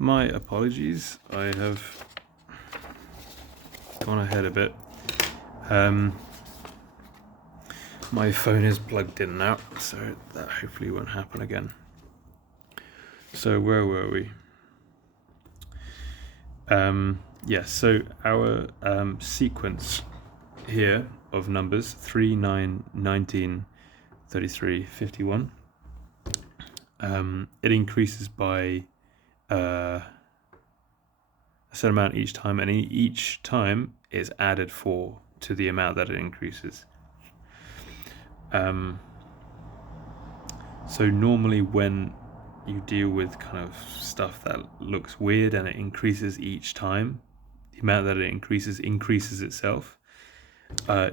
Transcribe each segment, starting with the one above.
My apologies, I have gone ahead a bit. My phone is plugged in now, so that hopefully won't happen again. So where were we? Yes, so our sequence here of numbers 3, 9, 19, 33, 51, it increases by a certain amount each time, and each time is added 4 to the amount that it increases. So normally when you deal with kind of stuff that looks weird and it increases each time, the amount that it increases itself,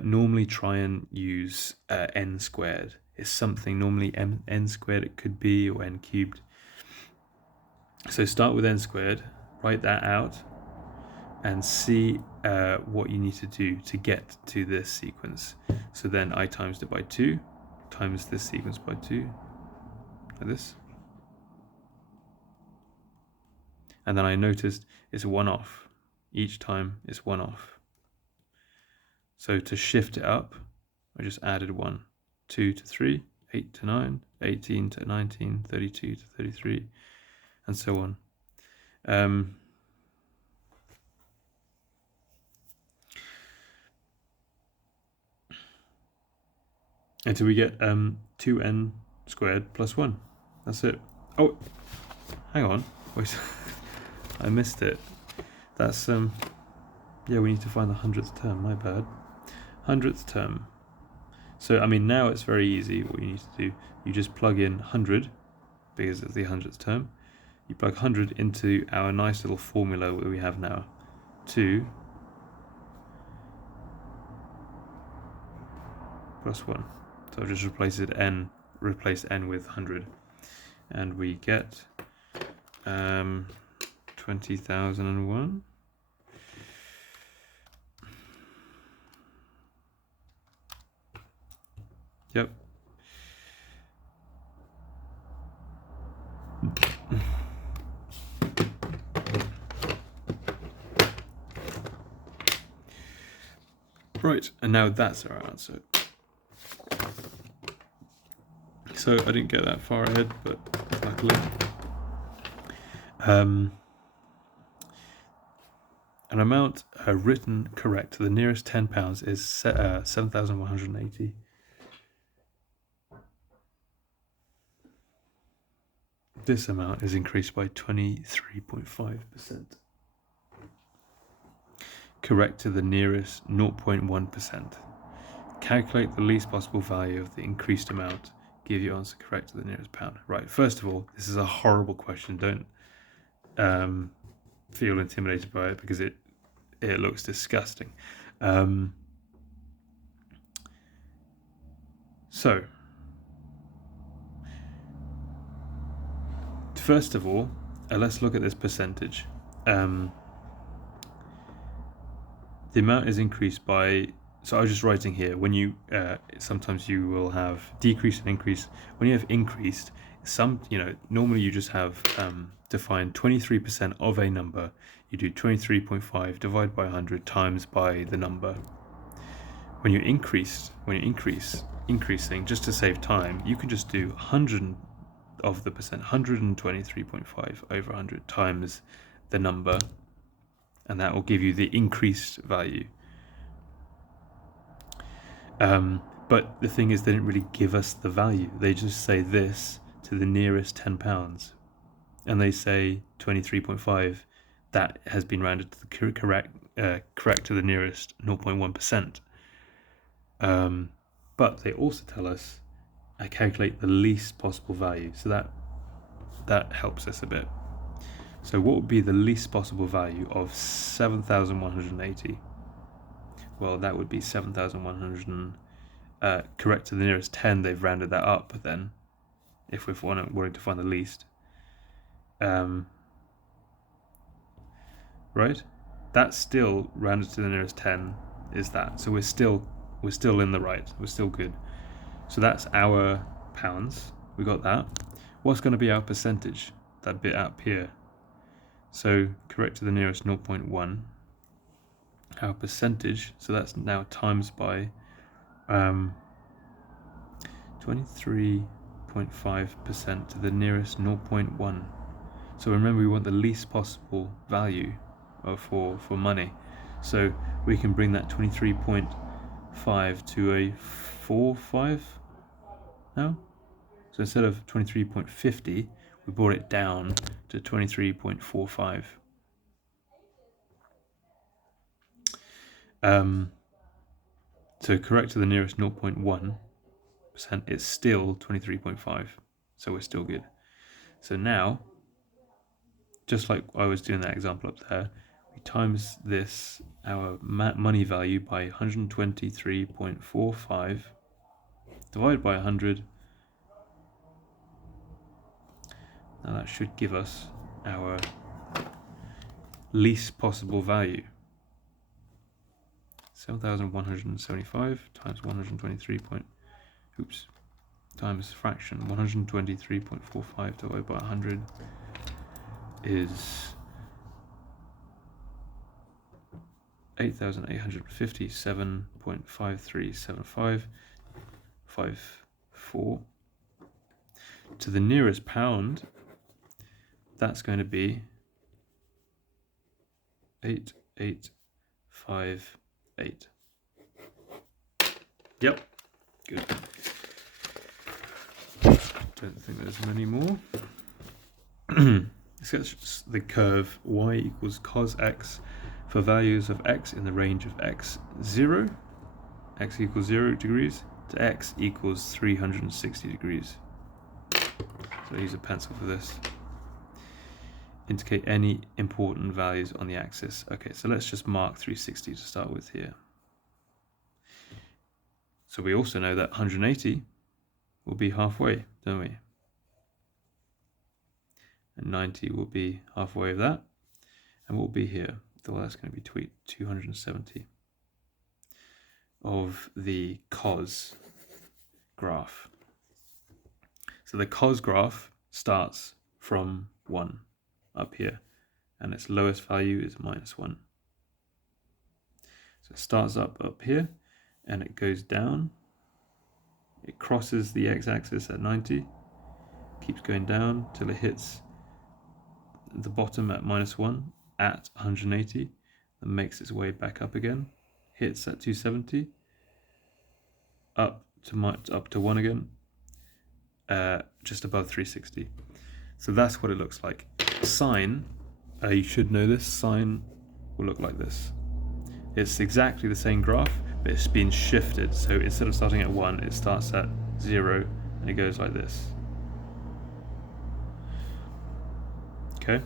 normally try and use n squared. It's something normally n squared it could be, or n cubed. So start with n squared, write that out, and see what you need to do to get to this sequence. So then I times it by 2, times this sequence by 2, like this. And then I noticed it's 1 off. Each time it's 1 off. So to shift it up, I just added 1. 2 to 3, 8 to 9, 18 to 19, 32 to 33, and so on. Until we get 2n squared plus 1. That's it. Oh, hang on. Wait, I missed it. That's, yeah, we need to find the 100th term, my bad. 100th term. So, I mean, now it's very easy. What you need to do, you just plug in 100, because it's the 100th term. You plug 100 into our nice little formula that we have now. 2 plus 1. So I've just replaced n with 100. And we get 20,001. Yep. Right, and now that's our answer. So I didn't get that far ahead, but luckily. An amount written correct to the nearest £10 is 7,180. This amount is increased by 23.5%. Correct to the nearest 0.1%. Calculate the least possible value of the increased amount. Give your answer correct to the nearest pound. Right, first of all, this is a horrible question. Don't feel intimidated by it, because it looks disgusting. So, first of all, let's look at this percentage. The amount is increased by, so I was just writing here, when you, sometimes you will have decrease and increase. When you have increased, normally you just have to find 23% of a number, you do 23.5 divided by 100 times by the number. When you increasing, just to save time, you can just do 100 of the percent, 123.5 over 100 times the number, and that will give you the increased value. But the thing is, they didn't really give us the value. They just say this to the nearest £10, and they say 23.5. That has been rounded to the correct to the nearest 0.1%. But they also tell us calculate the least possible value. So that helps us a bit. So what would be the least possible value of 7,180? Well, that would be 7,100. Correct to the nearest 10. They've rounded that up. Then, if we're wanting to find the least, right? That's still rounded to the nearest 10. Is that? So we're still in the right. We're still good. So that's our pounds. We got that. What's going to be our percentage? That bit up here. So correct to the nearest 0.1, our percentage, so that's now times by 23.5% to the nearest 0.1. So remember, we want the least possible value for money. So we can bring that 23.5 to a 4.5 now. So instead of 23.50, we brought it down to 23.45. So correct to the nearest 0.1%, it's still 23.5. So we're still good. So now, just like I was doing that example up there, we times this, our money value, by 123.45, divided by 100. Now that should give us our least possible value. 7,175 times 123 times fraction 123.45 divided by 100 is 8,857.537554. To the nearest pound, that's going to be 8858. Yep, good. Don't think there's many more. Let's get the curve y equals cos x for values of x in the range of x0, x equals 0 degrees, to x equals 360 degrees. So I use a pencil for this. Indicate any important values on the axis. Okay, so let's just mark 360 to start with here. So we also know that 180 will be halfway, don't we? And 90 will be halfway of that. And what will be here? Well, that's going to be 270 of the cos graph. So the cos graph starts from 1 up here, and its lowest value is -1. So it starts up here, and it goes down. It crosses the x-axis at 90, keeps going down till it hits the bottom at -1 at 180, and makes its way back up again, hits at 270, up to 1 again, just above 360. So that's what it looks like. Sine, you should know this, sine will look like this. It's exactly the same graph, but it's been shifted. So instead of starting at 1, it starts at 0, and it goes like this. Okay?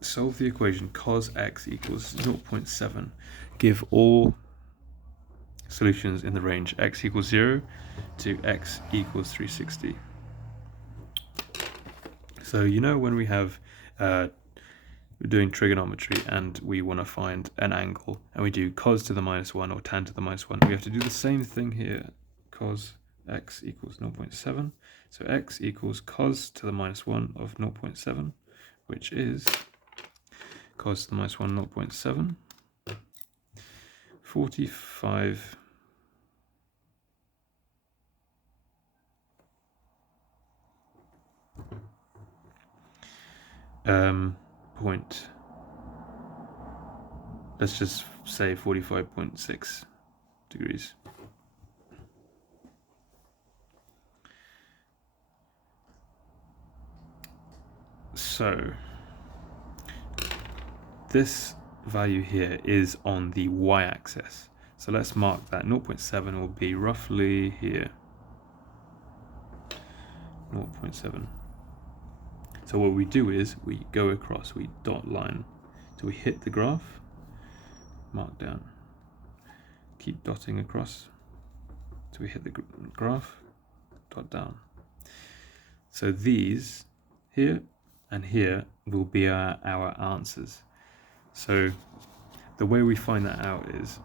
Solve the equation cos x equals 0.7. Give all solutions in the range x equals 0 to x equals 360. So you know when we have we're doing trigonometry and we want to find an angle, and we do cos to the -1 or tan to the -1, we have to do the same thing here. Cos x equals 0.7. So x equals cos to the -1 of 0.7, which is cos to the -1 0.7, 45 let's just say 45.6 degrees. So this value here is on the y-axis. So let's mark that 0.7 will be roughly here. 0.7. So what we do is we go across, we dot line. So we hit the graph, mark down, keep dotting across. So we hit the graph, dot down. So these here and here will be our answers. So the way we find that out is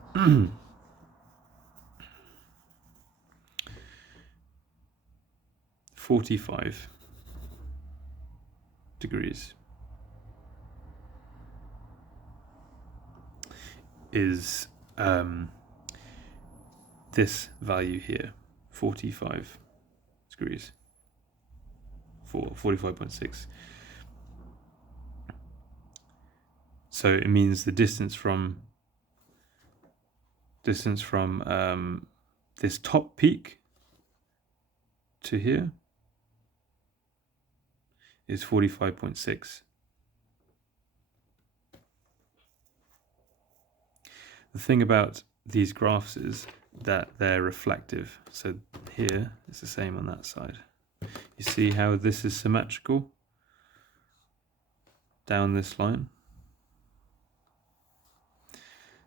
45 degrees is this value here, 45 degrees, 45.6. So it means the distance from this top peak to here is 45.6. The thing about these graphs is that they're reflective. So here it's the same on that side. You see how this is symmetrical down this line?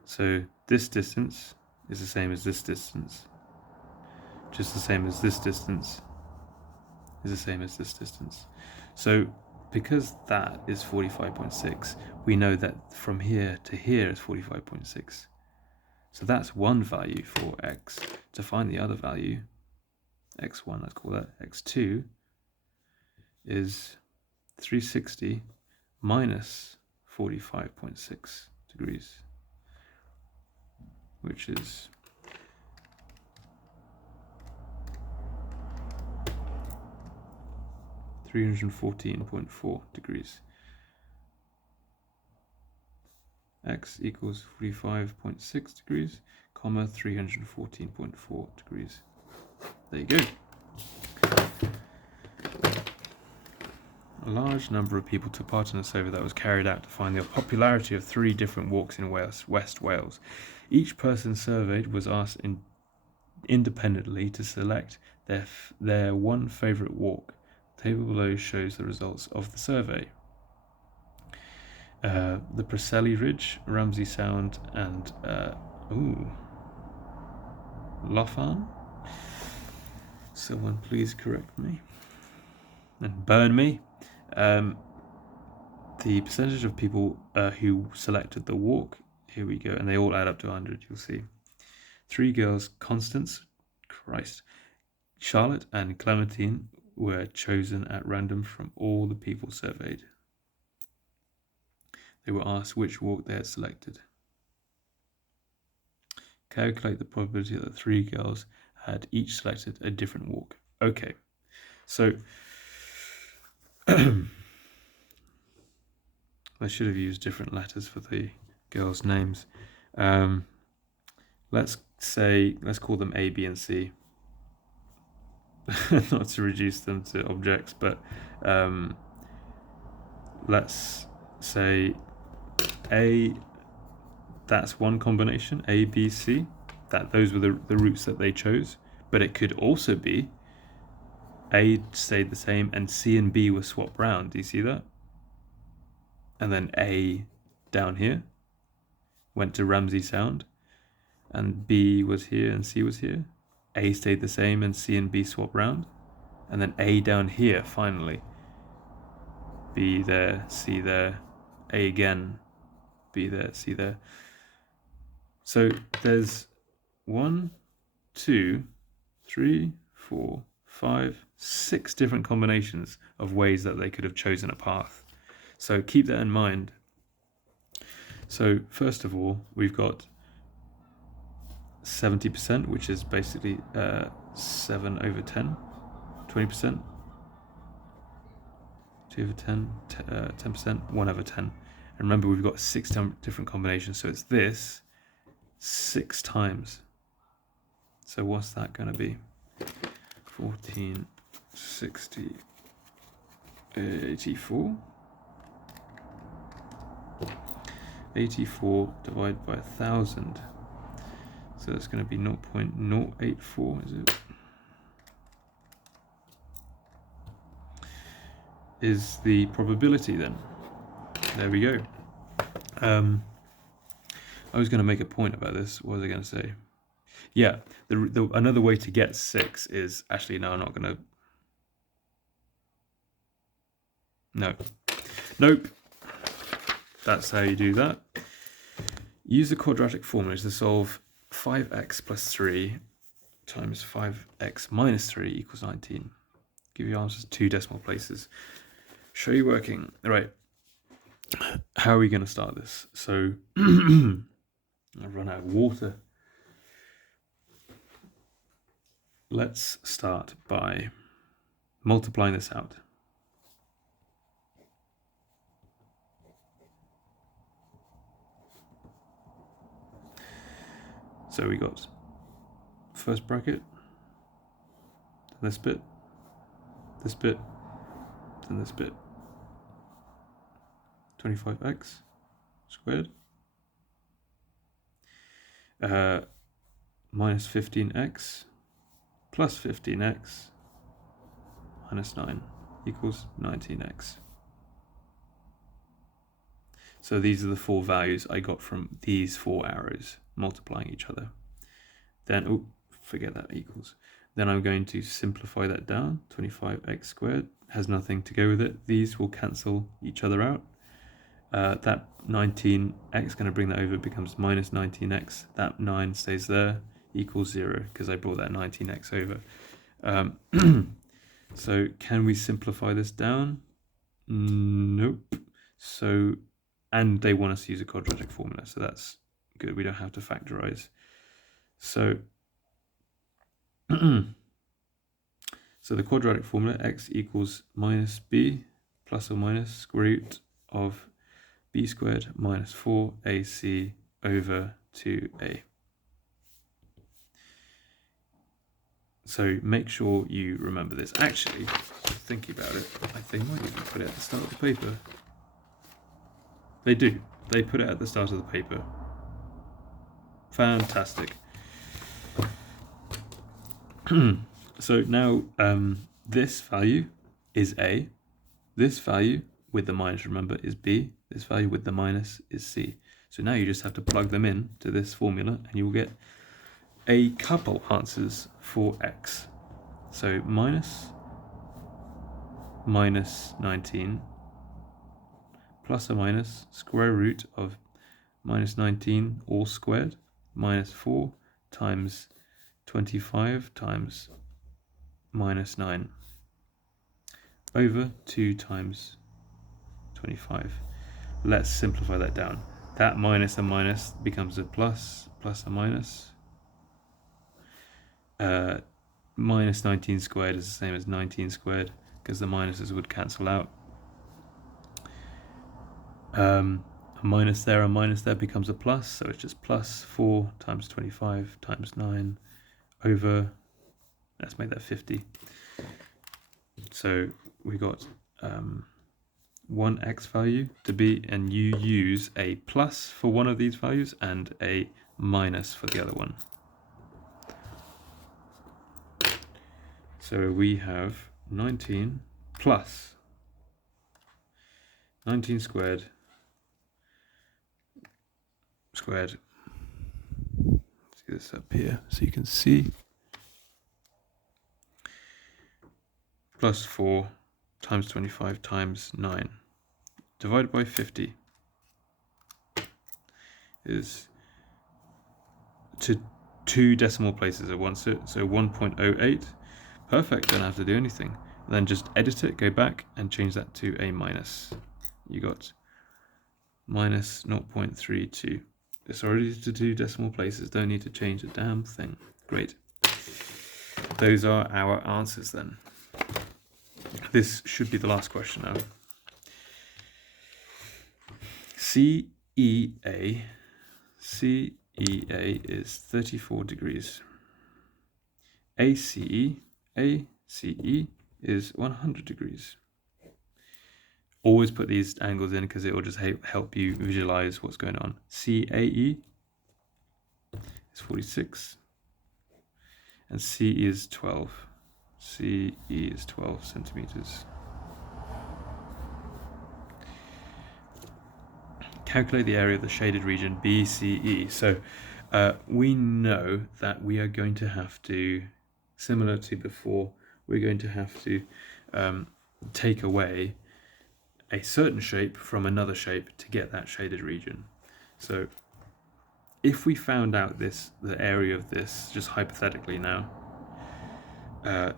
So this distance is the same as this distance, just the same as this distance is the same as this distance. So because that is 45.6, we know that from here to here is 45.6. So that's one value for x. To find the other value, x1, let's call that x2, is 360 minus 45.6 degrees, which is 314.4 degrees. X equals 45.6 degrees, comma 314.4 degrees. There you go. A large number of people took part in a survey that was carried out to find the popularity of 3 different walks in West Wales. Each person surveyed was asked independently to select their one favourite walk. The table below shows the results of the survey. The Preseli Ridge, Ramsey Sound, and Loffarn. Someone please correct me and burn me. The percentage of people who selected the walk, here we go, and they all add up to 100, you'll see. 3 girls, Constance, Charlotte, and Clementine, were chosen at random from all the people surveyed. They were asked which walk they had selected. Calculate the probability that the 3 girls had each selected a different walk. Okay, so I should have used different letters for the girls' names. Let's call them A, B, and C. Not to reduce them to objects, but let's say A, that's one combination, A, B, C. Those were the routes that they chose. But it could also be A stayed the same and C and B were swapped round. Do you see that? And then A down here went to Ramsey Sound, and B was here and C was here. A stayed the same and C and B swapped round, and then A down here finally. B there, C there, A again, B there, C there. So there's 1, 2, 3, 4, 5, 6 different combinations of ways that they could have chosen a path. So keep that in mind. So first of all, we've got 70%, which is basically 7 over 10, 20%, 2 over 10, 10%, 1 over 10. And remember, we've got 6 different combinations, so it's this 6 times. So what's that going to be? 14, 60, 84. 84 divided by 1,000. So that's going to be 0.084, is it? Is the probability then. There we go. I was going to make a point about this. What was I going to say? Yeah, another way to get 6 is actually, no, I'm not going to. No. Nope. That's how you do that. Use the quadratic formulas to solve 5x plus 3 times 5x minus 3 equals 19. give you answers 2 decimal places. Show you working. All right. How are we going to start this? So I've run out of water. Let's start by multiplying this out. So we got first bracket, then this bit, then this bit. 25x squared minus 15x plus 15x minus 9 equals 19x. So these are the 4 values I got from these 4 arrows multiplying each other. Then, forget that equals. Then I'm going to simplify that down. 25x squared has nothing to go with it. These will cancel each other out. That 19x, going to bring that over, becomes minus 19x. That 9 stays there, equals 0, because I brought that 19x over. So can we simplify this down? Nope. So, and they want us to use a quadratic formula, so that's good. We don't have to factorize. So, so the quadratic formula, x equals minus b plus or minus square root of b squared minus 4ac over 2a. So make sure you remember this. Actually, thinking about it, I think I might even put it at the start of the paper. They do. They put it at the start of the paper. Fantastic. So now this value is a. This value with the minus, remember, is b. This value with the minus is c. So now you just have to plug them in to this formula and you will get a couple answers for x. So minus 19 plus or minus square root of minus 19 all squared minus 4 times 25 times minus 9 over 2 times 25. Let's simplify that down. That minus and minus becomes a plus, plus and minus. Minus 19 squared is the same as 19 squared because the minuses would cancel out. A minus there becomes a plus, so it's just plus 4 times 25 times 9 over, let's make that 50. So we got one x value to be, and you use a plus for one of these values and a minus for the other one. So we have 19 plus 19 squared. Let's get this up here so you can see. Plus 4 times 25 times 9 divided by 50 is to 2 decimal places at once, so 1.08. Perfect, don't have to do anything. Then just edit it, go back and change that to a minus. You got minus 0.32. It's already to 2 decimal places, don't need to change a damn thing. Great. Those are our answers then. This should be the last question now. CEA is 34 degrees. ACE is 100 degrees. Always put these angles in because it will just help you visualize what's going on. CAE is 46 and CE is 12. CE is 12 centimeters. Calculate the area of the shaded region BCE. So we know that we are going to have to, similar to before, we're going to have to take away a certain shape from another shape to get that shaded region. So if we found out the area of this, just hypothetically now,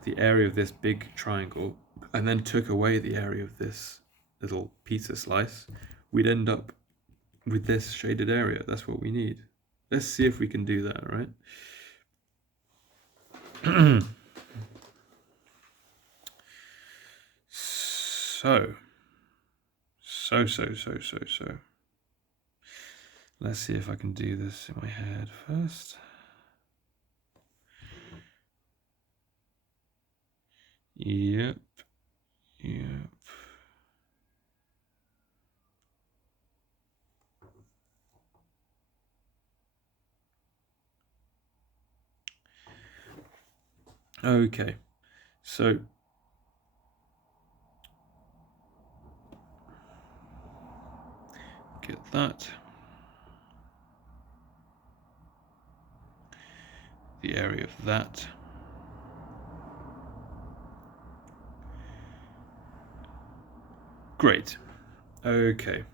the area of this big triangle and then took away the area of this little pizza slice, we'd end up with this shaded area. That's what we need. Let's see if we can do that, right? So. Let's see if I can do this in my head first. Yep. Okay, so get that. The area of that. Great. Okay.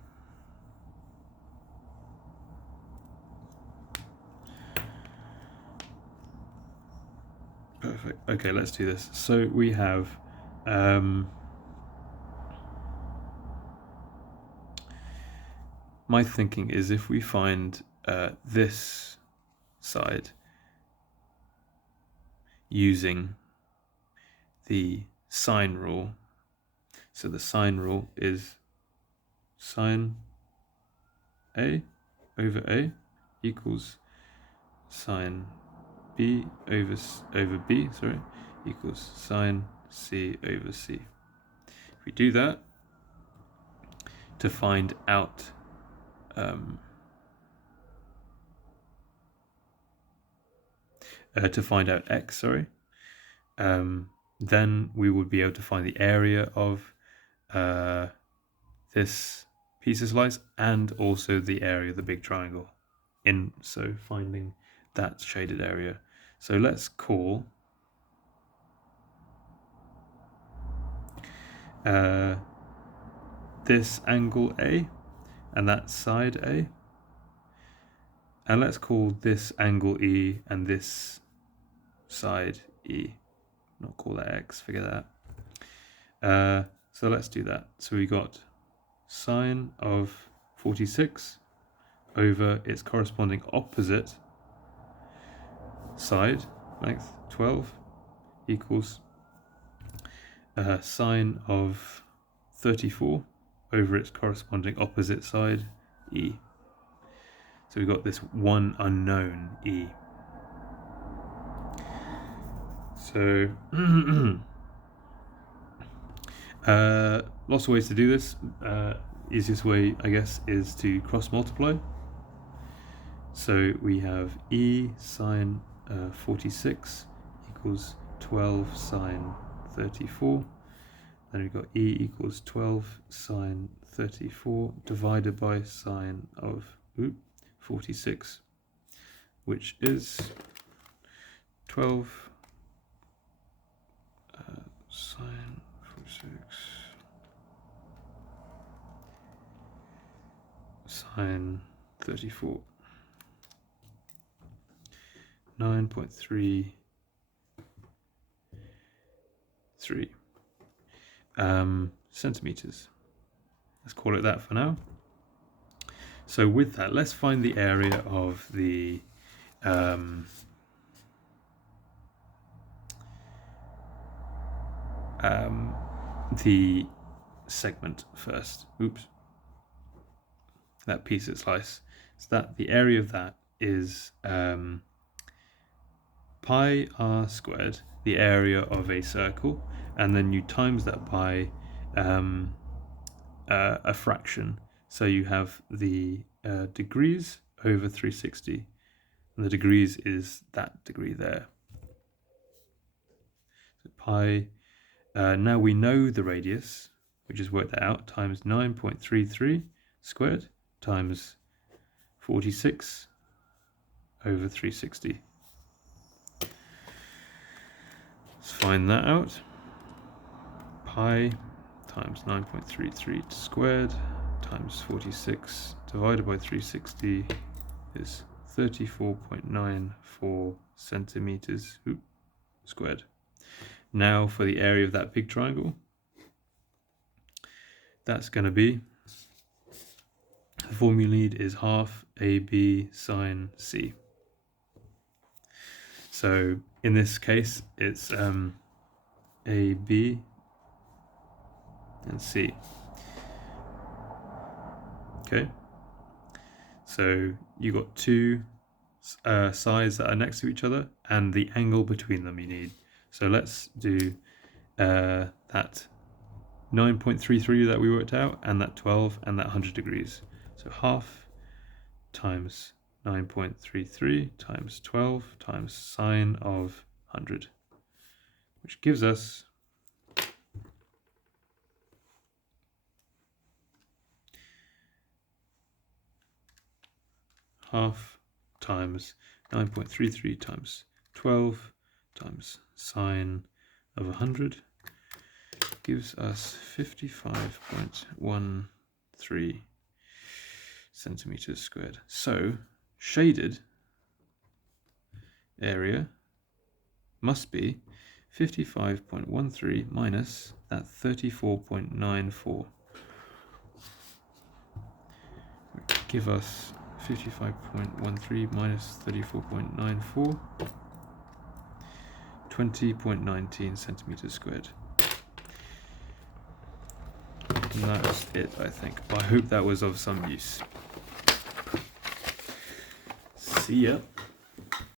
Perfect. Okay, let's do this. So we have my thinking is if we find this side using the sine rule, so the sine rule is sine A over A equals sine B over B, equals sine C over C. If we do that to find out x, then we would be able to find the area of this pizza slice and also the area of the big triangle. So finding that shaded area. So let's call this angle A and that side A, and let's call this angle E and this side E. Not call that X, forget that. So let's do that. So we got sine of 46 over its corresponding opposite side, length 12, equals sine of 34 over its corresponding opposite side, E. So we've got this one unknown, E. So lots of ways to do this. Easiest way, I guess, is to cross multiply. So we have E sine 46 equals 12 sine 34. Then we've got E equals 12 sine 34 divided by sine of 46, which is 12 sine 46 sine 34. 9.33 centimeters. Let's call it that for now. So with that, let's find the area of the segment first. That piece of slice. So that the area of that is pi r squared, the area of a circle, and then you times that by a fraction. So you have the degrees over 360, and the degrees is that degree there. So pi, now we know the radius, which is worked that out, times 9.33 squared times 46 over 360. Let's find that out. Pi times 9.33 squared times 46 divided by 360 is 34.94 centimeters squared. Now for the area of that big triangle, that's going to be, the formula you need is half AB sine C. So in this case, it's AB and C. Okay, so you got two sides that are next to each other, and the angle between them you need. So let's do that 9.33 that we worked out, and that 12, and that 100 degrees. So half times 9.33 times 12 times sine of 100, which gives us half times 9.33 times 12 times sine of 100 gives us 55.13 centimeters squared. So shaded area must be 55.13 minus that 34.94, give us 55.13 minus 34.94, 20.19 centimeters squared. And that's it, I think. I hope that was of some use. See ya.